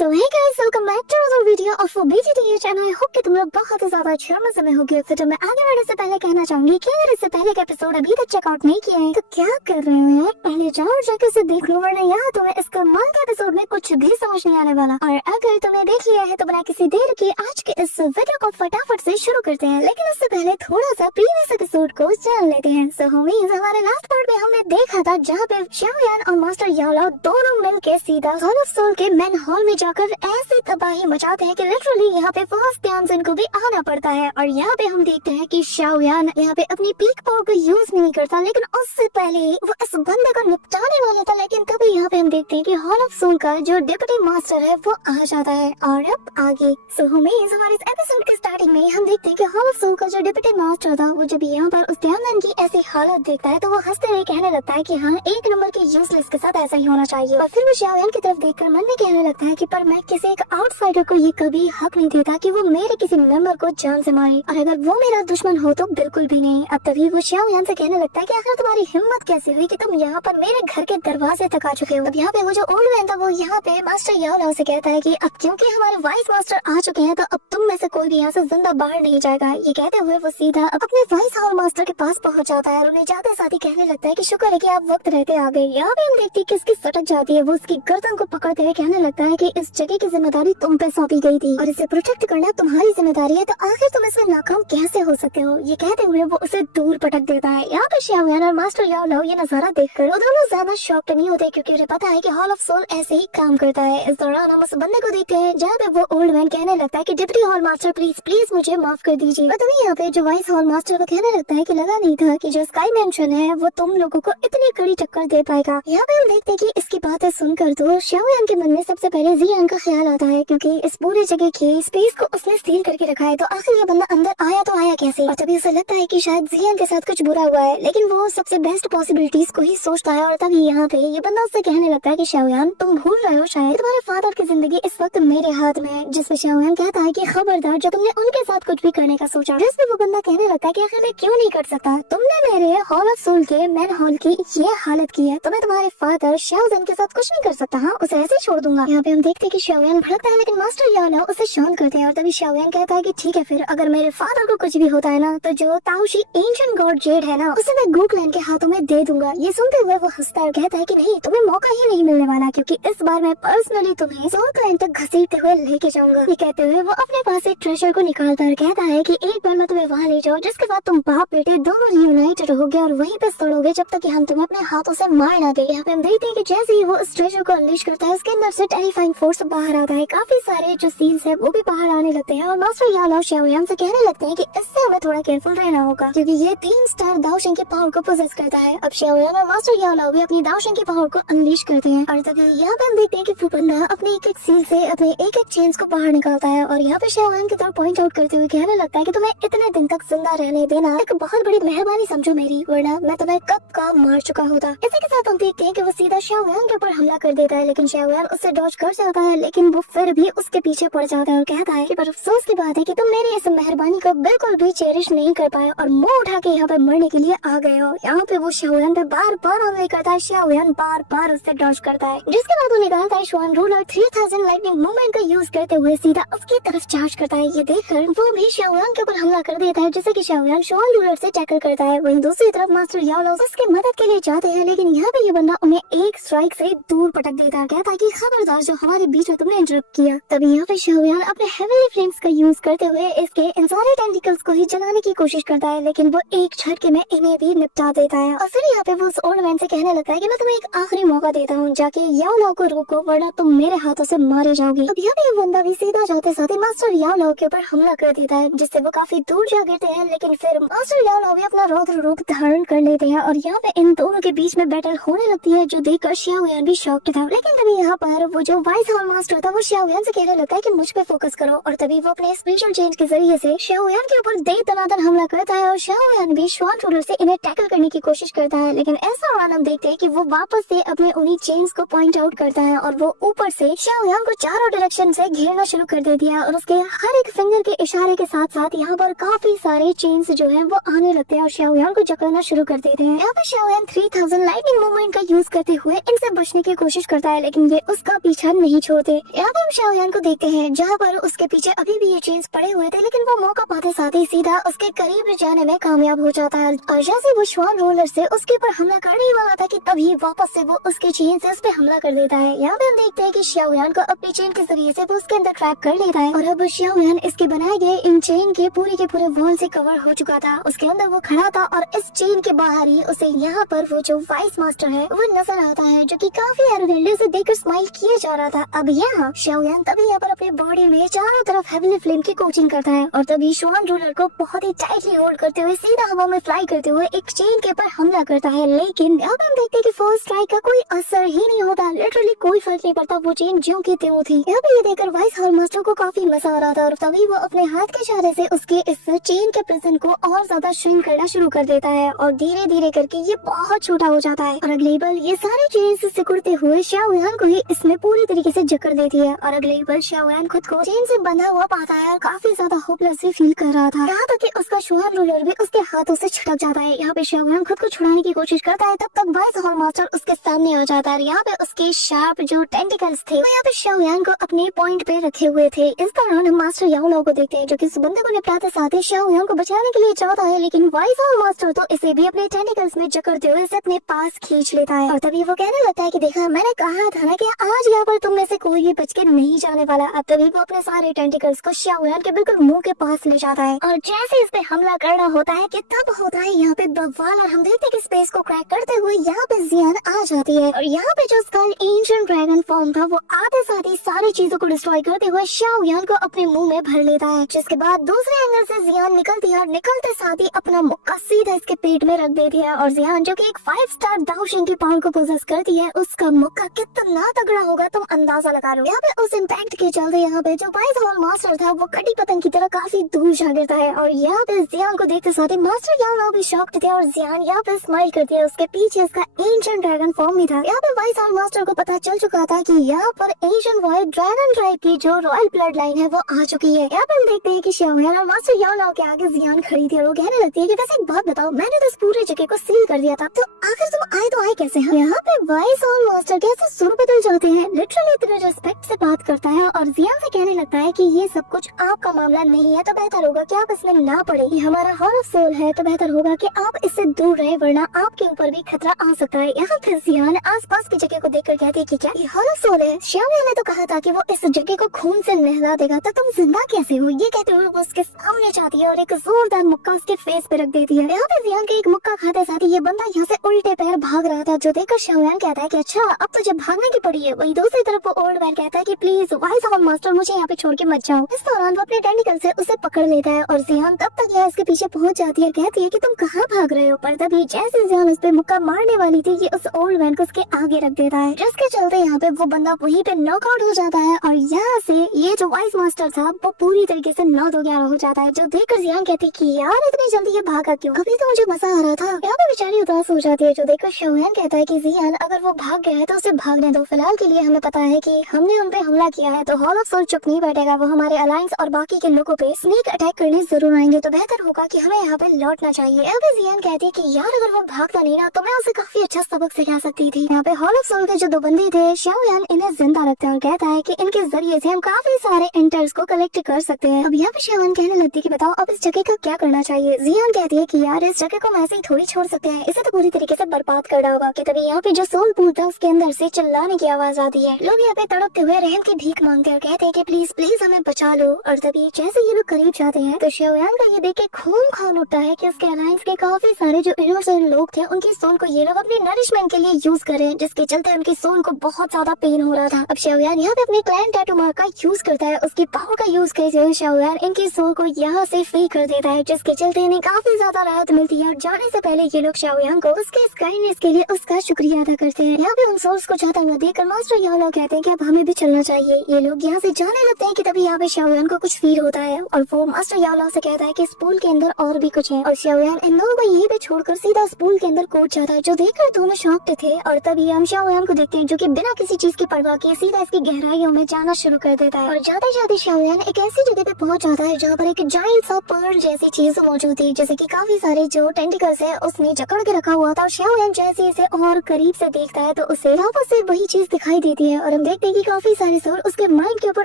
So hey guys, welcome back to another video of BGTA channel. I hope कि तुम लोग बहुत ज्यादा अच्छे और मजे में होगे। तो मैं आगे बढ़ने से पहले कहना चाहूंगी कि अगर इससे पहले का एपिसोड अभी तक चेकआउट नहीं किया है तो क्या कर रहे हो यार, पहले जाओ और जाकर उसे देख लो, वरना यहाँ तुम्हें इस कमाल के एपिसोड में कुछ भी समझ नहीं आने वाला। और अगर तुमने देख लिया है तो बिना किसी देर के आज के इस वीडियो को फटाफट से शुरू करते हैं। लेकिन उससे पहले थोड़ा सा प्रीवियस एपिसोड को जान लेते हैं। सो होमीज, हमारे लास्ट पार्ट में हमने देखा था जहाँ पे शाओयान और मास्टर याओ दोनों मिलकर सीधा हॉल ऑफ सोल के मेन हॉल में जाकर ऐसे तबाही मचाते हैं कि लिटरली यहाँ पे फर्स्ट ध्यान इनको भी आना पड़ता है। और यहाँ पे हम देखते हैं कि शाओयान यहाँ पे अपनी पीक पावर को यूज नहीं करता, लेकिन उससे पहले वो इस बंदे को निपटाने वाला था। लेकिन तभी यहाँ पे हम देखते हैं कि हॉल ऑफ सोल का जो डिप्टी मास्टर है वो आ जाता है। और अब आगे सो होमीज, हमारे इस एपिसोड के स्टार्टिंग में हम देखते हैं कि हॉल ऑफ सोल का जो डिप्टी मास्टर था वो जब यहाँ पर उस ध्यान की ऐसी हालत देखता है तो वो हंसते हुए कहने लगता है कि हाँ, एक नंबर के यूजलेस के साथ ऐसा ही होना चाहिए। और फिर वो शाओयान की तरफ देखकर मन में कहने लगता है कि पर मैं किसी एक आउटसाइडर को ये कभी हक नहीं देता कि वो मेरे किसी मेंबर को जान से मारे, और अगर वो मेरा दुश्मन हो तो बिल्कुल भी नहीं। अब तभी वो शाओयान से कहने लगता है कि आखिर तुम्हारी हिम्मत कैसे हुई कि तुम यहाँ पर मेरे घर के दरवाजे तक आ चुके हो। अब यहाँ पे वो जो ओल्ड मैन था वो यहाँ पे मास्टर याओ से कहता है कि अब क्योंकि हमारे वाइस मास्टर आ चुके हैं तो अब तुम में से कोई भी यहाँ से जिंदा बाहर नहीं जाएगा। ये कहते हुए वो सीधा अपने वाइस हॉल मास्टर के पास पहुँच जाता है और उन्हें जाते साथ ही कहने लगता है कि शुक्र है कि आप वक्त रहते आ गए। यहाँ पे हम देखते हैं कि इसकी सटक जाती है, वो उसकी गर्दन को पकड़ते हुए कहने लगता है कि इस जगह की जिम्मेदारी तुम पे सौंपी गई थी और इसे प्रोटेक्ट करना तुम्हारी जिम्मेदारी है, तो आखिर तुम इसमें नाकाम कैसे हो सकते हो। ये कहते हुए वो उसे दूर पटक देता है। यहाँ पे शाओयान और मास्टर याओ ये नजारा देखकर वो दोनों ज्यादा शॉक्ड नहीं होते, क्योंकि उन्हें पता है कि हॉल ऑफ सोल ऐसे ही काम करता है। इस दौरान हम उस बंदे को देखते हैं जहाँ पे वो ओल्ड मैन कहने लगता है कि deputy hall master please please मुझे माफ कर दीजिए। और तभी यहाँ पे जो वाइस हॉल मास्टर वो कहने लगता है कि लगा नहीं था कि जो स्काई मैंशन है वो तुम लोगों को इतनी कड़ी टक्कर दे पाएगा। यहाँ पे हम देखते हैं कि इसकी बातें सुनकर तो शाओयान के मन में सबसे पहले जियांग का ख्याल आता है, क्योंकि इस पूरी जगह के स्पेस को उसने सील करके रखा है, तो आखिर ये बंदा अंदर आया तो आया कैसे। और तभी उसे लगता है कि शायद जियांग के साथ कुछ बुरा हुआ है, लेकिन वो सबसे बेस्ट पॉसिबिलिटीज को ही सोचता है। और तभी यहाँ पे ये बंदा उससे कहने लगता है कि शाओयान तुम भूल रहे हो शायद तुम्हारे फादर की जिंदगी इस वक्त मेरे हाथ में है। जिसपे शाओयान कहता है कि खबरदार जो तुमने उनके साथ कुछ भी करने का सोचा। जिसपे वो बंदा कहने लगता है कि आखिर मैं क्यों नहीं कर सकता, तुमने मेरे हॉल ऑफ सोल के मेन हॉल की ये हालत की है तो मैं तुम्हारे फादर शाओजन के साथ कुछ नहीं कर सकता, हाँ उसे ऐसे छोड़ दूंगा। यहाँ पे हम देखते हैं कि शाओयान भड़कता है, लेकिन मास्टर याओ उसे शांत करते हैं। और तभी शाओयान कहता है कि ठीक है, फिर अगर मेरे फादर को कुछ भी होता है ना तो जो ताओशी एंशिएंट गॉड जेड है ना उसे मैं गूक्लैंड के हाथों में दे दूंगा। ये सुनते हुए वो हंसता है और कहता है कि नहीं, तुम्हें मौका ही नहीं मिलने वाला, क्योंकि इस बार मैं पर्सनली तुम्हें सोलक्लैंड तक घसीटते हुए लेके जाऊंगा। ये कहते हुए वो अपने पास एक ट्रेजर को निकालता है और कहता है कि एक बार मैं तुम्हें वहाँ ले जाऊँ, जिसके बाद तुम बाप बेटे दोनों रियूनाइटेड रहोगे और वहीं पे सड़ोगे जब तक कि हम तुम्हें अपने हाथों से मार ना दे। यहाँ पे हम देखते हैं कि जैसे ही वो इस ट्रेजर को अनलीश करता है उसके अंदर से टेरिफाइंग फोर्स बाहर आता है, काफी सारे जो सीन्स है वो भी बाहर आने लगते हैं। और मास्टर याओ शाओयान से कहने लगते हैं कि इससे हमें थोड़ा केयरफुल रहना होगा, क्योंकि ये 3 स्टार दाओशिंग की पावर को पोजेस करता है। अब शाओयान और मास्टर याओ भी अपनी दाओशिंग की पावर को अनलीश करते हैं। और तभी यहाँ पे हम देखते हैं कि वो बंदा अपने एक एक सील से अपने एक एक चेन्स को बाहर निकालता है और यहाँ पे शाओयान की तरफ पॉइंट आउट करते हुए कहने लगता है कि तुम्हें इतने दिन तक जिंदा रहने देना एक बहुत बड़ी मेहरबानी समझो मेरी, वरना मैं तुम्हें कब का मार चुका होता। इसी के साथ हम देखते हैं कि वो सीधा शाओयान के ऊपर हमला कर देता है, लेकिन शाओयान उससे डॉज कर जाता है, लेकिन वो फिर भी उसके पीछे पड़ जाता है और कहता है कि पर अफसोस की बात है कि तुम मेरी इस मेहरबानी को बिल्कुल भी चेरिश नहीं कर पाए और मुंह उठा के यहाँ पे मरने के लिए आ गए हो। यहाँ पे वो शाओयान पे बार बार हमले करता है, शाओयान बार बार उससे डॉज करता है, जिसके बाद वो निकालता है श्वान रूलर 3000 लाइटनिंग मूवमेंट का यूज करते हुए सीधा उसकी तरफ चार्ज करता है। ये देखकर वो भी शाओयान के ऊपर हमला कर देता है, जिससे कि शाओयान श्वान रूलर से टैकल करता है। वहीं दूसरी तरफ मास्टर याओ उसकी मदद के लिए जाते हैं, लेकिन यहाँ पे ये बंदा उन्हें एक स्ट्राइक से दूर पटक देता है, कहता है कि खबरदार जो हमारे बीच में तुमने इंटरप्ट किया। तभी यहाँ पे शाओयान अपने हेवनली फ्लेम्स का यूज करते हुए इसके इन सारे टेंटिकल्स को ही जलाने की कोशिश करता है, लेकिन वो एक झटके में इन्हें भी निपटा देता है। और फिर यहाँ पे वो उस ओल्ड मैन से कहने लगता है कि मैं तुम्हें एक आखिरी मौका देता हूँ, जाके याओ को रोको वरना तुम मेरे हाथों से मारे जाओगे। अब यहाँ पे बंदा भी सीधा जाते साथ ही मास्टर याओ के ऊपर हमला कर देता है, जिससे वो काफी दूर जा गिरते हैं, लेकिन फिर मास्टर याओ भी अपना रौद्र रूप धारण कर लेते हैं और यहाँ पे इन दोनों के बीच में बैटल होने लगती है, जो देखकर शाओयान भी शॉक्ड था। लेकिन तभी यहाँ पर वो जो वाइस हॉल मास्टर था वो शाओयान से कहने लगता है कि मुझ पे फोकस करो, और तभी वो अपने स्पेशल चेंज के जरिए से शाओयान के ऊपर दे दनादन हमला करता है और शाओयान भी श्वान रूलर से इन्हें टैकल करने की कोशिश करता है। लेकिन ऐसा दौरान हम देखते हैं कि वो वापस से अपने उन्हीं चेन्स को पॉइंट आउट करता है और वो ऊपर से शाओयान को चारों डायरेक्शन से घेरना शुरू कर देती है और उसके हर एक फिंगर के इशारे के साथ साथ यहाँ पर काफी सारे चेन्स जो है वो आने लगते हैं और शाओयान को जकड़ना शुरू कर देते हैं। यहाँ पर शाओयान 3000 लाइटनिंग मूवमेंट का यूज करते हुए इनसे बचने की कोशिश करता है, लेकिन ये उसका पीछा नहीं छोड़ दे। यहाँ पे हम शाओयान को देखते हैं जहाँ पर उसके पीछे अभी भी ये चेन्स पड़े हुए थे, लेकिन वो मौका पाते साथ ही सीधा उसके करीब जाने में कामयाब हो जाता है। और जैसे वो श्वान रोलर से उसके ऊपर हमला करने ही वाला था कि तभी वापस से वो उसके चेन से उस पे हमला कर देता है। यहाँ पे हम देखते हैं कि शाओयान को अपनी चेन के जरिए से वो उसके अंदर ट्रैप कर लेता है और अब शाओयान इसके बनाए गए इन चेन के पूरे वॉल से कवर हो चुका था। उसके अंदर वो खड़ा था और इस चेन के बाहर ही उसे यहाँ पर वो जो वाइस मास्टर है वो नजर आता है, जो कि काफी एरोगेंटली उसे देखकर स्माइल किए जा रहा था। अब यहाँ शाओयान तभी यहाँ पर अपनी बॉडी में चारों तरफ हेवनली फ्लेम की कोचिंग करता है और तभी श्वान रूलर को बहुत ही टाइटली होल्ड करते हुए सीधा हवा में फ्लाई करते हुए एक चेन के ऊपर हमला करता है। लेकिन अब हम देखते हैं कि फर्स्ट स्ट्राइक का कोई असर ही नहीं होता, लिटरली कोई फर्क नहीं पड़ता, वो चेन ज्यों की त्यों थी। यहाँ पे ये देखकर वाइस हॉल मास्टर को काफी मजा आ रहा था और तभी वो अपने हाथ के इशारे से उसके इस चेन के प्रिजन को और ज्यादा श्रिंक करना शुरू कर देता है और धीरे धीरे करके ये बहुत छोटा हो जाता है और अगले पल ये सारे चेन से सिकुड़ते हुए शाओयान को ही इसमें पूरी तरीके से जकड़ देती है और अगले पल शाओयान खुद को चेन से बंधा हुआ पाता है और काफी ज्यादा होपलेस फील कर रहा था। यहाँ तक कि उसका श्वान रूलर भी उसके हाथों से छटक जाता है। यहाँ पे शाओयान खुद को छुड़ाने की कोशिश करता है, तब तक वाइस हॉल मास्टर उसके सामने आ जाता है। यहाँ पे उसके शार्प जो टेंटिकल्स थे वो यहाँ पे शाओयान को अपने पॉइंट पे रखे हुए थे। इस दौरान हम मास्टर याओ को देखते हैं जो कि इस बंदे को निपटाते साथ ही शाओयान को बचाने के लिए चाहता है, लेकिन वाइस हॉल मास्टर तो इसे भी अपने टेंटिकल्स में जकड़ते हुए इसे अपने पास खींच लेता है और तभी वो कहने लगता है कि देखा मैंने कहा था ना कि आज यहाँ पर तुम में से कोई भी बच के नहीं जाने वाला। अब तभी वो अपने सारे टेंटिकल्स को शाओयान के बिल्कुल मुंह के पास ले जाता है और जैसे इस पे हमला करना होता है कि तब होता है यहाँ पे बवाल और हम देखते हैं कि स्पेस को क्रैक करते हुए यहाँ पे जियान आ जाती है और यहाँ पे जो स्कल एंशिएंट ड्रैगन फॉर्म था वो आते साथ ही सारी चीजों को डिस्ट्रॉय करते हुए शाओयान को अपने मुंह में भर लेता है, जिसके बाद दूसरे एंगल से जियान निकलती है और निकलते साथ ही अपना मुक्का सीधा इसके पेट में रख देती है और जियान जो कि एक 5 स्टार दाओशिंग की पावर को पोजेस करती है उसका मुक्का कितना तगड़ा होगा तुम अंदाजा लगा रहे हो। यहाँ पे उस इम्पैक्ट के चलते यहाँ पे जो वाइस हॉल मास्टर था वो कटी पतंग की तरह काफी दूर जा गिरता है और यहाँ पे जियान को देखते साथ ही मास्टर याओ भी शॉक्ड थे और जियान यहाँ पे स्माइल करती है। उसके पीछे उसका एंशिएंट ड्रैगन फॉर्म भी था। यहाँ पे वाइस हॉल मास्टर को पता चल चुका था कि यहाँ पर एशियन वाइट ड्रैगन ट्राइब की जो रॉयल ब्लड लाइन है वो आ चुकी है। यहाँ पे हम देखते हैं कि शाओयान और मास्टर याओ के आगे जियान खड़ी थी और वो कहने लगती है कि वैसे एक बात बताओ, मैंने तो इस पूरे जगह को सील कर दिया था, तो आखिर तुम आए तो आए कैसे? यहाँ पे वाइस हॉल मास्टर कैसे सुर बदल जाते हैं, लिटरली इतने रिस्पेक्ट से बात करता है और जियान से कहने लगता है कि ये सब कुछ आपका मामला नहीं है, तो बेहतर होगा कि आप इसमें ना पड़े। ये हमारा हॉल ऑफ सोल है, तो बेहतर होगा कि आप इससे दूर रहे, वरना आपके ऊपर भी खतरा आ सकता है। यहाँ फिर जियान आसपास की जगह को देखकर कहती है कि क्या ये हॉल ऑफ सोल है? शाओयान ने तो कहा था कि वो इस जगह को खून से नहला देगा, तो तुम जिंदा कैसे हो? ये कहते हुए वो उसके सामने जाती है और एक जोरदार मुक्का उसके फेस पे रख देती है। यहाँ पे जियान के एक मुक्का खाते साथ ही ये बंदा यहाँ से उल्टे पैर भाग रहा था, जो देखकर शाओयान कहता है कि अच्छा अब तुझे भागने की पड़ी है। वही दूसरी तरफ वो ओल्ड मैन कहता है कि प्लीज वाइस हॉल मास्टर मुझे यहाँ पे छोड़ के मत जाओ। इस दौरान वो अपने टेंटिकल से उसे पकड़ लेता है और जियान तब तक यहाँ इसके पीछे पहुंच जाती है, कहती है कि तुम कहाँ भाग रहे हो। पर तभी जैसे जियान उस पे मुक्का मारने वाली थी, ये उस ओल्ड मैन को उसके आगे रख देता है, जिसके चलते यहाँ पे वो बंदा वहीं पे नॉकआउट हो जाता है और यहाँ से ये जो वाइस मास्टर था वो पूरी तरीके से 9-2-11 हो जाता है, जो देखकर जियान कहती है कि यार इतनी जल्दी ये भागा क्यों, अभी तो मुझे मजा आ रहा था। यहाँ पे बेचारी उदास हो जाती है, जो देखकर शाओयान कहता है कि जियान अगर वो भाग गया है तो उसे भागने दो, फिलहाल के लिए हमें पता है कि हमने उन पे हमला किया है, तो हॉल ऑफ सोल चुप नहीं बैठेगा, वो हमारे अलायंस और बाकी के लोगों पे स्नेक अटैक करने जरूर आएंगे, तो बेहतर होगा कि हमें यहाँ पे लौटना चाहिए। अब जियान कहती है कि यार अगर वो भागता नहीं ना तो मैं उसे काफी अच्छा सबक सिखा सकती थी। यहाँ पे हॉल ऑफ सोल के जो 2 बंदे थे शाओयान इन्हें जिंदा रखता है और कहता है कि इनके जरिए से हम काफी सारे एंटर्स को कलेक्ट कर सकते हैं। अब यहाँ पे शाओयान कहने लगती है कि बताओ अब इस जगह का क्या करना चाहिए। जियान कहती है कि यार इस जगह को हम ऐसे ही थोड़ी छोड़ सकते हैं, इसे तो पूरी तरीके से बर्बाद करना होगा। कि तभी यहाँ पे जो सोल पूल था उसके अंदर से चिल्लाने की आवाज आती है, लोग यहाँ पे तड़पते हुए रहम की भीख मांगते हैं और कहते हैं कि प्लीज प्लीज हमें बचा लो। और तभी जैसे ये लोग करीब जाते हैं तो शाओयान का ये देख के खून खौल उठता है कि उसके अलायंस के काफी सारे जो इनोसेंट लोग थे उनकी सोल को ये लोग अपने नरिशमेंट के लिए यूज कर रहे हैं, जिसके चलते उनकी सोल को बहुत ज्यादा पेन हो रहा था। अब शाओयान यहाँ पे अपने क्लैन टैटू मार्क का यूज करता है, उसकी पावर का यूज करते हुए शाओयान इनकी सोल को यहाँ से फ्री कर देता है, जिसके चलते इन्हें काफी ज्यादा राहत मिलती है। और जाने से पहले ये लोग शाओयान को उसके इस काइंडनेस के लिए उसका शुक्रिया अदा करते हैं। यहाँ पे उन सोल्स को जाता हुआ देखकर मास्टर याओ कहते हैं कि अब हमें भी चलना चाहिए। ये लोग यहाँ से जाने लगते हैं कि तभी यहाँ पे शाओयान को कुछ फील होता है और वो मास्टर याओ से कहता है कि इस पूल के अंदर और भी कुछ है, और शाओयान इन लोगों को यहीं पे छोड़कर सीधा इस पूल के अंदर कूद जाता है, जो देखकर दोनों शॉक्ड थे। और तभी हम शाओयान को देखते हैं जो कि बिना किसी चीज की परवाह किए सीधा इसकी गहराइयों में जाना शुरू कर देता है। और जाते जाते शाओयान एक ऐसी जगह पे पहुंच जाता है जहाँ पर एक जायंट सा पर्ल जैसी चीज मौजूद थी, जैसे कि काफी सारे जो टेंटिकल्स है उसने जकड़ के रखा हुआ था। और शाओयान जैसे इसे और करीब से देखता है तो उसे वापस से वही चीज दिखाई देती है और हम देखते देखते हैं कि काफी सारे सोल उसके माइंड के ऊपर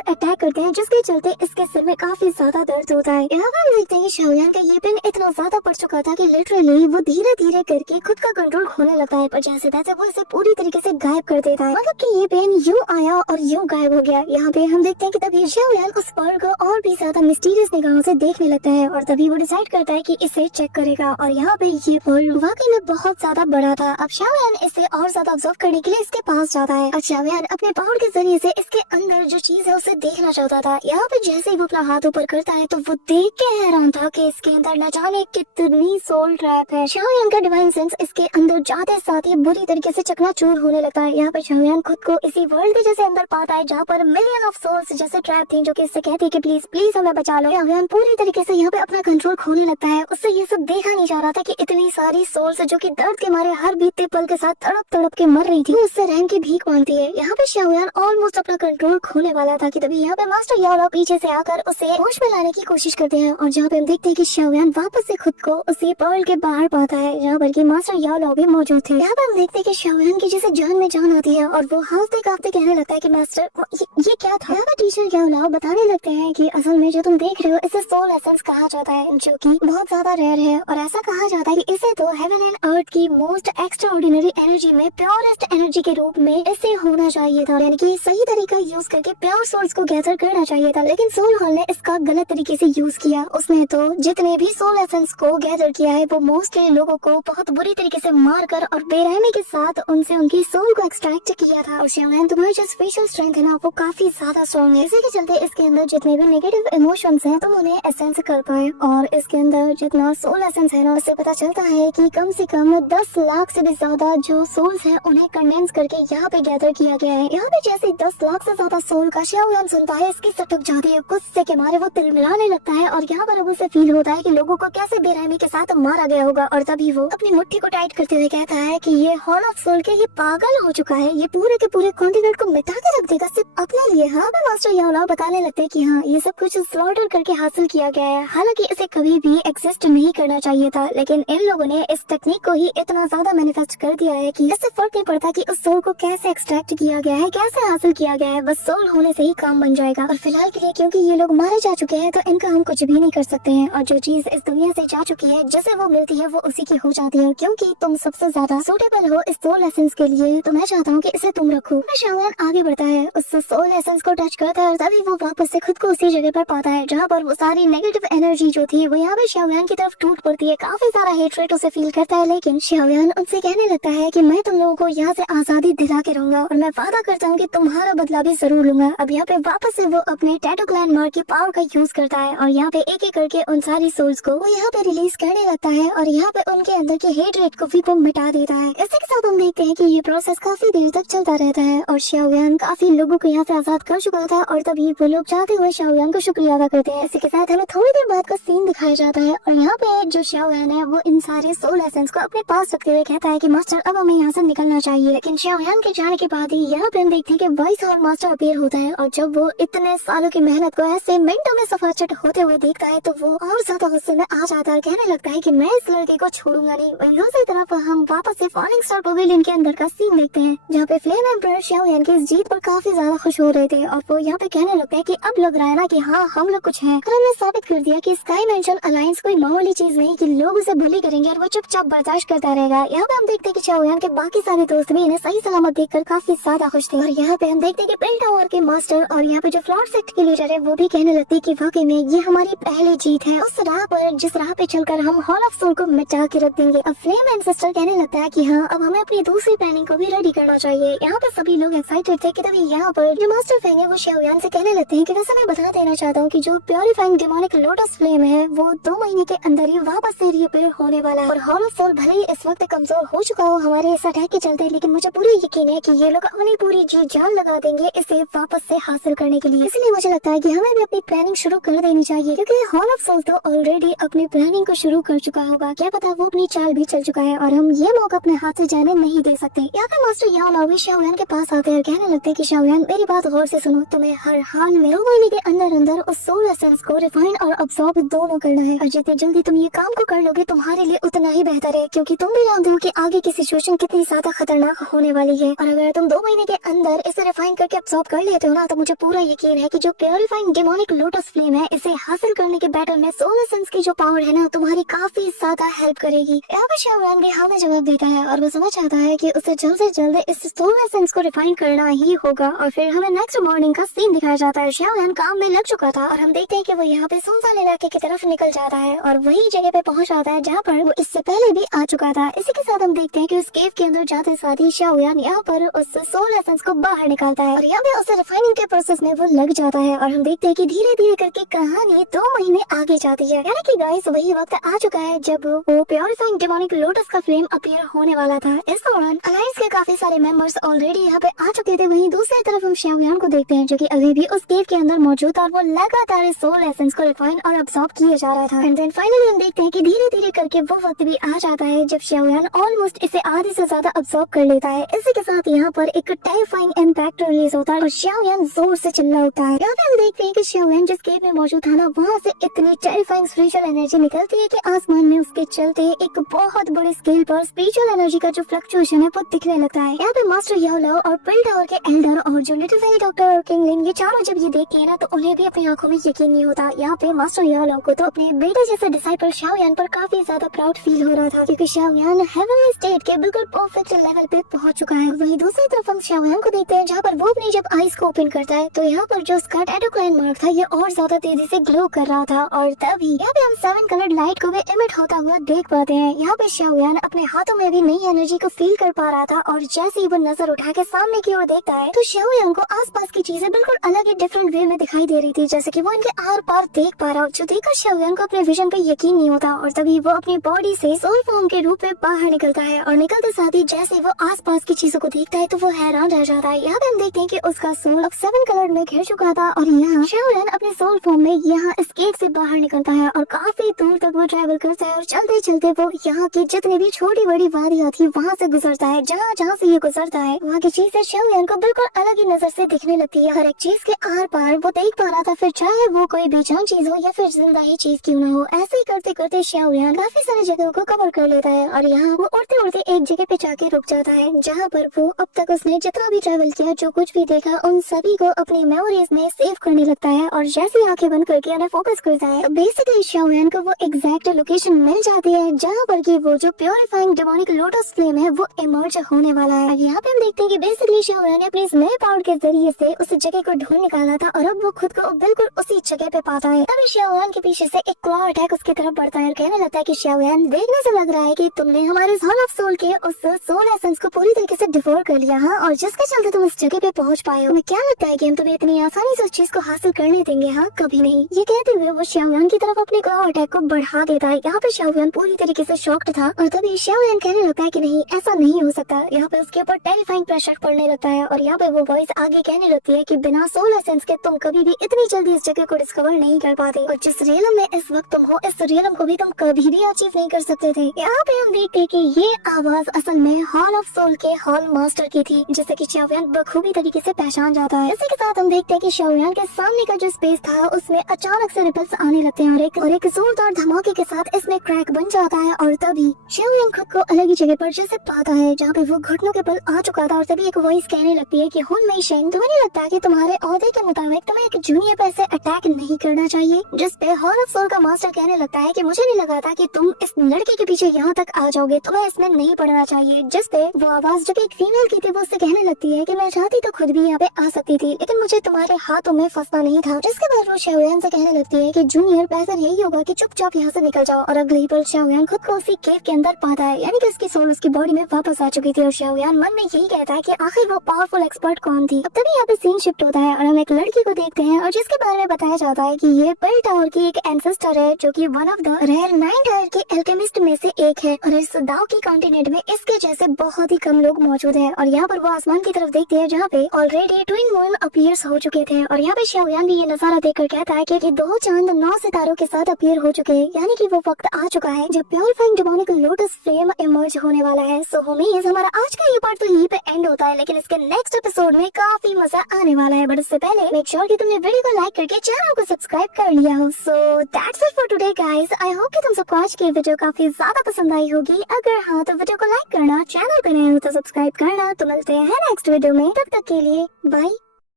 अटैक करते हैं, जिसके चलते इसके सिर में काफी ज्यादा दर्द होता है। यहाँ पर हम देखते हैं कि शाओयान का ये पेन इतना ज्यादा पड़ चुका था कि लिटरली वो धीरे धीरे करके खुद का कंट्रोल खोने लगता है, पर जैसे तैसे वो इसे पूरी तरीके से गायब कर देता है। मतलब कि ये पेन यूं आया और यूं गायब हो गया। यहाँ पे हम देखते हैं कि तभी शाओयान उस पर्ल को और भी ज्यादा मिस्टीरियस निगाहों से देखने लगता है और तभी वो डिसाइड करता है कि इसे चेक करेगा। और यहाँ पे ये पर्ल वाकई में बहुत ज्यादा बड़ा था। अब शाओयान इसे और ज्यादा ऑब्जर्व करने के लिए इसके पास जाता है और शाओयान अपने पावर के जरिए से इसके अंदर जो चीज है उसे देखना चाहता था। यहाँ पे जैसे ही वो अपना हाथ ऊपर करता है तो वो देख के हैरान था कि इसके अंदर न जाने कितनी सोल ट्रैप है। शाओयान का डिवाइन सेंस इसके अंदर जाते साथ ही बुरी तरीके से चकनाचूर होने लगता है। यहाँ पे शाओयान खुद को इसी वर्ल्ड के जैसे अंदर पाता है जहाँ पर मिलियन ऑफ सोल्स जैसे ट्रैप थी, जो कि इससे कहती है कि प्लीज प्लीज हमें बचा लो। शाओयान पूरी तरीके से यहाँ पे अपना कंट्रोल खोने लगता है। उससे ये सब देखा नहीं जा रहा था कि इतनी सारी सोल्स जो कि दर्द के मारे हर बीतते पल के साथ तड़प तड़प के मर रही थी, उससे रैंक की भीख मांगती है। यहाँ पे शाओयान ऑलमोस्ट अपना कंट्रोल खोने वाला था कि तभी यहाँ पे मास्टर याओ पीछे से आकर उसे होश में लाने की कोशिश करते हैं और जहाँ पे हम देखते हैं कि शाओयान वापस से खुद को उसी पर्ल के बाहर पाता है जहाँ पर कि मास्टर याओ भी मौजूद थे। यहाँ पे हम देखते हैं कि शाओयान की जैसे जान में जान आती है और वो हाफते काफते कहने लगता है कि मास्टर ये क्या था। यहाँ पे टीचर याओ बताने लगते हैं कि असल में जो तुम देख रहे हो इसे सोल एसेंस कहा जाता है, जो कि बहुत ज्यादा रेयर है और ऐसा कहा जाता है कि इसे तो हेवन एंड अर्थ की मोस्ट एक्स्ट्राऑर्डिनरी एनर्जी में प्योरेस्ट एनर्जी के रूप में इसे होना चाहिए था, यानी कि सही तरीका यूज करके प्योर सोल्स को गैदर करना चाहिए था। लेकिन सोल हॉल ने इसका गलत तरीके से यूज किया। उसने तो जितने भी सोल एसेंस को गैदर किया है वो मोस्टली लोगों को बहुत बुरी तरीके से मार कर और बेरहमी के साथ उनसे उनकी सोल को एक्सट्रैक्ट किया था। और शाओयान तुम्हारी जो स्पेशल स्ट्रेंथ है ना वो काफी ज्यादा स्ट्रॉन्ग है, इसी के चलते इसके अंदर जितने भी नेगेटिव इमोशंस हैं तुम उन्हें एसेंस कर पाए। और इसके अंदर जितना सोल एसेंस है ना उससे पता चलता है कि कम से कम 10 लाख से भी ज्यादा जो सोल्स हैं उन्हें कंडेंस करके यहाँ पे गैदर किया गया है। यहाँ पे जैसे 10 लाख से ज्यादा सोल का शाओयान सुनता है, इसकी सटक जाती है, गुस्से के मारे वो तिलमिलाने लगता है और यहाँ पर अब उसे फील होता है कि लोगों को कैसे बेरहमी के साथ मारा गया होगा। और तभी वो अपनी मुट्ठी को टाइट करते हुए कहता है कि ये हॉल ऑफ सोल के ये पागल हो चुका है, ये पूरे के पूरे कॉन्टिनेंट को मिटा के रख देगा सिर्फ अपने लिए। हाँ मास्टर याओ बताने लगते हैं कि हाँ ये सब कुछ स्लॉटर करके हासिल किया गया है, हालांकि इसे कभी भी एग्जिस्ट नहीं करना चाहिए था, लेकिन इन लोगों ने इस टेक्निक को ही इतना ज्यादा मैनिफेस्ट कर दिया है कि इससे फर्क नहीं पड़ता कि उस सोल को कैसे एक्सट्रैक्ट किया गया है, कैसे हासिल किया गया है, बस सोल होने से ही काम बन जाएगा। और फिलहाल के लिए क्योंकि ये लोग मारे जा चुके हैं तो इनका हम कुछ भी नहीं कर सकते हैं और जो चीज इस दुनिया से जा चुकी है जैसे वो मिलती है वो उसी की हो जाती है। क्योंकि तुम सबसे ज्यादा सूटेबल हो इस सोल एसेंस के लिए तो मैं चाहता हूँ कि इसे तुम रखो। शाओयान आगे बढ़ता है, उस सोल एसेंस को टच करता है और तभी वो वापस से खुद को उसी जगह पर पाता है जहाँ पर वो सारी नेगेटिव एनर्जी जो थी वो यहाँ पे शाओयान की तरफ टूट पड़ती है। काफी सारा हेट्रेट उसे फील करता है, लेकिन शाओयान उनसे कहने लगता है कि मैं तुम लोगों को यहाँ से आजादी दिला के रहूंगा और मैं वादा करता हूँ कि तुम्हारा बदला भी जरूर लूंगा। अब यहाँ पे वापस से वो अपने टैटू क्लैन मार्क की पावर का यूज करता है और यहाँ पे एक एक करके उन सारी सोल्स को वो यहाँ पे रिलीज करने लगता है और यहाँ पे उनके अंदर के हेट रेट को भी वो मिटा देता है। इसी के साथ हम देखते हैं कि ये प्रोसेस काफी देर तक चलता रहता है और शाओयान काफी लोगों को यहाँ से आजाद कर चुका था और तभी वो लोग जाते हुए शाओयान को शुक्रिया अदा करते हैं। इसी के साथ हमें थोड़ी देर बाद का सीन दिखाया जाता है और यहाँ पे जो शाओयान है वो इन सारे सोल एसेंस को अपने पास रखते हुए कहता है कि मास्टर अब हमें यहाँ से निकलना चाहिए। लेकिन शाओयान के जाने के बाद ही यहाँ पे हम देखते हैं कि वाइस और मास्टर अपीयर होता है और जब वो इतने सालों की मेहनत को ऐसे मिनटों में सफाचट होते हुए देखता है तो वो और ज्यादा गुस्से में आ जाता है, कहने लगता है कि मैं इस लड़के को छोड़ूंगा नहीं। वहीं दूसरी तरफ हम वापस से फॉलिंग स्टार पवेलियन के अंदर का सीन देखते हैं जहाँ पे फ्लेम एम्परर शाओयान की इस जीत पर काफी ज्यादा खुश हो रहे थे और वो यहाँ पे कहने लगता है कि अब लग रहा है ना कि हाँ हम लोग कुछ हैं। हमने साबित कर दिया कि स्काई मेंशन अलायंस कोई मामूली चीज नहीं कि लोग उसे बुली करेंगे और वो चुपचाप बर्दाश्त करता रहेगा। यहाँ पे हम देखते हैं कि शाओयान के बाकी सारे दोस्त भी इन्हें सही सलामत देखकर काफी ज्यादा खुश थे और यहाँ पे हम देखते हैं कि पिल टावर के मास्टर और यहाँ पे जो फ्लॉट सेक्ट के लीडर है वो भी कहने लगते हैं कि वाकई में ये हमारी पहली जीत है उस राह पर जिस राह पे चलकर हम हॉल ऑफ सोल को मिटा के रख देंगे। अब फ्लेम एंसेस्टर कहने लगता है कि हाँ अब हमें अपनी दूसरी प्लानिंग को भी रेडी करना चाहिए। यहाँ पे सभी लोग एक्साइटेड थे कि तभी यहाँ पर जो मास्टर फेंग है वो शाओयान से कहने लगते हैं कि वैसे मैं बता देना चाहता हूँ कि जो प्योरीफाइंग डिमोनिक लोटस फ्लेम है वो 2 महीने के अंदर ही वापस से रिपेयर होने वाला है और हॉल ऑफ सोल भले ही इस वक्त कमजोर हो चुका हो हमारे इस अटैक के चलते, लेकिन मुझे पूरा यकीन है कि ये लोग अपनी पूरी जी जान लगा देंगे इसे वापस से हासिल करने के लिए। इसलिए मुझे लगता है कि हमें भी अपनी प्लानिंग शुरू कर देनी चाहिए क्योंकि हॉल ऑफ सोल तो ऑलरेडी अपनी प्लानिंग को शुरू कर चुका होगा, क्या पता वो अपनी चाल भी चल चुका है और हम ये मौका अपने हाथ से जाने नहीं दे सकते। यहाँ पे मास्टर याओ भी शाओयान के पास आते हैं और कहने लगते हैं कि शाओयान मेरी बात गौर से सुनो, तुम्हें हर हाल में 2 महीने के अंदर अंदर उस सोल एसेंस को रिफाइन और अब्सॉर्ब दोनों करना है और जितनी जल्दी तुम ये काम को कर लोगे तुम्हारे लिए उतना ही बेहतर है क्योंकि तुम भी जानते हो कि आगे की सिचुएशन कितनी ज्यादा खतरनाक होने वाली है और अगर तुम 2 महीने के अंदर अगर इसे रिफाइन करके अब्सॉर्ब कर लेते हो ना तो मुझे पूरा यकीन है कि जो प्योरीफाइंग डेमोनिक लोटस फ्लेम है इसे हासिल करने के बैटल में सोल एसेंस की जो पावर है ना तुम्हारी काफी ज्यादा हेल्प करेगी। यहाँ पे शाओयान भी हाँ में जवाब देता है और वो समझ आता है कि उसे जल्द से जल्द इस सोल एसेंस को रिफाइन करना ही होगा। और फिर हमें नेक्स्ट मॉर्निंग का सीन दिखाया जाता है। शाओयान काम में लग चुका था और हम देखते हैं कि वो यहाँ पे सुनसान इलाके की तरफ निकल जाता है और वही जगह पे पहुंच जाता है जहाँ पर वो इससे पहले भी आ चुका था। इसी के साथ हम देखते हैं कि उस केव के अंदर जाते साथ ही शाओयान यहाँ पर उस सोल एसेंस को बाहर निकालता है और यहाँ पे उसे रिफाइनिंग के प्रोसेस में वो लग जाता है और हम देखते हैं कि धीरे धीरे करके कहानी 2 महीने आगे जाती है। यानी कि गाइस वही वक्त आ चुका है जब वो प्योरीफाइंग डेमोनिक लोटस का फ्लेम अपीयर होने वाला था। इस दौरान अलायंस के काफी सारे मेंबर्स ऑलरेडी यहाँ पे आ चुके थे। वहीं दूसरी तरफ हम शाओयान को देखते हैं जो कि अभी भी उस केव के अंदर मौजूद था और वो लगातार इस सोल एसेंस को रिफाइन और अब्सॉर्ब किए जा रहा था। एंड देन फाइनली हम देखते हैं कि धीरे धीरे करके वो वक्त भी आ जाता है जब शाओयान ऑलमोस्ट इसे आधे से ज्यादा अब्सॉर्ब कर लेता है। इसी के साथ यहाँ पर एक टेरिफाइंग इम्पैक्ट रिलीज होता है और शाओयान जोर से चिल्ला उठता है। यहाँ पे हम देखते हैं कि शाओयान जिस केव में मौजूद था ना वहाँ से इतनी टेरिफाइंग स्पिरिचुअल एनर्जी निकलती है कि आसमान में उसके चलते एक बहुत बड़े स्केल पर स्पिरिचुअल एनर्जी का जो फ्लक्चुएशन है वो दिखने लगता है। यहाँ पे मास्टर याओलाओ और पिल टावर के एल्डर और जो लिटिल फेरी डॉक्टर और किंग लिन ये चारों जब ये देखते हैं ना तो उन्हें भी अपनी आंखों में यकीन नहीं होता। यहाँ पे मास्टर याओलाओ को तो अपने बेटे जैसे डिसाइपल शाओयान पर काफी ज्यादा प्राउड फील हो रहा था क्योंकि शाओयान हेवनली स्टेट के बिल्कुल परफेक्ट लेवल पे पहुंच चुका है। वहीं दूसरी तरफ हम शाओयान को देखते हैं जहाँ पर वो अपनी जब आईज को ओपन करता है तो यहाँ पर जो उसका एडोक्राइन मार्क था ये और ज्यादा तेजी से ग्लो कर रहा था और तभी यहाँ पे हम 7 कलर्ड लाइट को भी इमिट होता हुआ देख पाते हैं। यहाँ पे शाओयान अपने हाथों में भी नई एनर्जी को फील कर पा रहा था और जैसे ही वो नजर उठा के सामने की ओर देखता है तो शाओयान को आसपास की चीजें बिल्कुल अलग ही डिफरेंट वे में दिखाई दे रही थी जैसे कि वो इनके आर पार देख पा रहा हो। जो देखकर शाओयान को अपने विजन पे यकीन नहीं होता और तभी वो अपनी बॉडी से सोल फॉर्म के रूप में बाहर निकलता है और निकलते साथ ही जैसे वो आसपास की चीजों को देखता है तो वो हैरान रह जाता है। यहाँ पे हम देखते हैं कि उसका सोल अब 7 कलर में घिर चुका था और यहाँ शाओयान अपने सोल फॉर्म में यहाँ एस्केप से बाहर निकलता है और काफी दूर तक वो ट्रैवल करता है और चलते चलते वो यहाँ की जितनी भी छोटी बड़ी वादियाँ थी वहाँ से गुजरता है। जहाँ जहाँ से ये गुजरता है वहाँ की चीजें शाओयान को बिल्कुल अलग ही नजर से दिखने लगती है। हर एक चीज के आर पार वो देख पा रहा था, फिर चाहे वो कोई बेजान चीज हो या फिर जिंदा ही चीज क्यों ना हो। ऐसे ही करते करते शाओयान काफी सारी जगहों को कवर कर लेता है और यहाँ वो उड़ते उड़ते एक जगह पे जाके रुक जाता है जहाँ पर वो अब तक उसने जितना भी ट्रैवल किया जो कुछ भी देखा उन सभी को अपनी मेमोरीज में सेव करने लगता है और जैसे ही आंखें बंद करके उन्हें फोकस करता है तो बेसिकली शाओयान को वो एग्जैक्ट लोकेशन मिल जाती है जहाँ पर की वो जो प्योरीफाइंग डेमोनिक लोटस फ्लेम है वो इमर्ज होने वाला है। यहाँ पे हम देखते हैं कि बेसिकली शाओयान ने अपनी इस नए पावर के जरिए से उस जगह को ढूंढ निकाला था और अब वो खुद को बिल्कुल उसी जगह पे पाता है। तभी शाओयान के पीछे से एक क्लॉ अटैक उसकी तरफ बढ़ता है और कहने लगता है कि शाओयान देखने से लग रहा है कि तुमने हमारे हॉल ऑफ सोल के उस सोल एसेंस को पूरी तरीके से डिफोर कर लिया हाँ और जिसके चलते तुम इस जगह पे पहुंच पाए हो। क्या लगता है कि हम तुम्हें इतनी आसानी से उस चीज को हासिल करने देंगे? हाँ कभी नहीं। ये कहते हुए वो शाओयान की तरफ अपने क्लॉ अटैक को बढ़ा देता है। यहाँ पे शाओयान पूरी तरीके से शॉक्ड था और तभी शाओयान कहने लगता है कि नहीं ऐसा नहीं हो सकता। यहाँ पे उसके ऊपर टेरिफाइंग प्रेशर पड़ने लगता है और यहाँ पे वो वॉइस आगे कहने लगती है कि बिना सोल एसेंस के तुम कभी भी इतनी जल्दी इस जगह को डिस्कवर नहीं कर पाते और जिस रियलम में इस वक्त तुम हो इस रियलम को भी तुम कभी भी अचीव नहीं कर सकते थे। यहाँ पे हम देखते हैं कि ये आवाज असल में हॉल ऑफ सोल के हॉल मास्टर की थी जिसे कि शाओयान बखूबी तरीके से पहचान जाता है। इसी के साथ हम देखते हैं कि शाओयान के सामने का जो स्पेस था उसमें अचानक से रिपल्स आने लगते हैं और एक जोरदार धमाके के साथ इसमें क्रैक बन जाता है और तभी शाओयान खुद को अलग ही जगह पर जैसे पाता है जहाँ पे वो घुटनों के बल आ चुका था और तभी एक वॉइस कहने लगती है कि हुन मई शेन तुम्हें नहीं लगता कि तुम्हारे ओहदे के मुताबिक तुम्हें एक जूनियर पे ऐसे अटैक नहीं करना चाहिए? जिस पे हॉल ऑफ सोल का मास्टर कहने लगता है कि मुझे नहीं लगा था कि तुम इस लड़के के पीछे यहाँ तक आ जाओगे, तुम्हें इसमें नहीं पड़ना चाहिए। जिस पे वो आवाज जो कि एक फीमेल की थी वो उससे कहने लगती है कि मैं चाहती तो खुद भी यहाँ पे आ सकती थी लेकिन मुझे तुम्हारे हाथों में फंसना नहीं था। जिसके बाद वो शाओयान से कहने लगती है कि जूनियर बेहतर यही होगा कि चुपचाप यहाँ से निकल जाओ और अगली पल शाओयान खुद को उसी केव के अंदर पाता है यानी कि उसकी सोल उसकी बॉडी में वापस आ चुकी थी और शाओयान मन में यही कहता है कि आखिर वो पावरफुल एक्सपर्ट कौन थी। अब तभी यहाँ पे सीन शिफ्ट होता है और हम एक लड़की को देखते हैं और जिसके बारे में बताया जाता है कि ये पिल टावर की एक एंसेस्टर है जो कि one of the rare 9 tier के एल्केमिस्ट में से एक है और इस दाव की कॉन्टिनेंट में इसके जैसे बहुत ही कम लोग मौजूद हैं। और यहाँ पर वो आसमान की तरफ देखते हैं जहाँ पे ऑलरेडी ट्विन मून अपीयर्स हो चुके थे और यहाँ पे शाओयान भी ये नजारा देखकर कहता है कि 2 चांद 9 सितारों के साथ अपीयर हो चुके हैं यानी कि वो वक्त आ चुका है जब purifying demonic lotus flame emerge होने वाला है। सो होमीज हमारा आज का ये पार्ट तो यहीं पे एंड होता है लेकिन इसके नेक्स्ट एपिसोड में काफी मजा आने वाला है। बट उससे पहले मेक श्योर कि तुमने वीडियो को लाइक करके चैनल को सब्सक्राइब कर लिया हो। So that's it for today guys. I hope कि तुम सबको आज की वीडियो काफी ज्यादा पसंद आई होगी। अगर हाँ तो वीडियो को लाइक करना, चैनल पे नए हो तो सब्सक्राइब करना। तो मिलते हैं नेक्स्ट वीडियो। वीडियो में। तब तक के लिए बाय।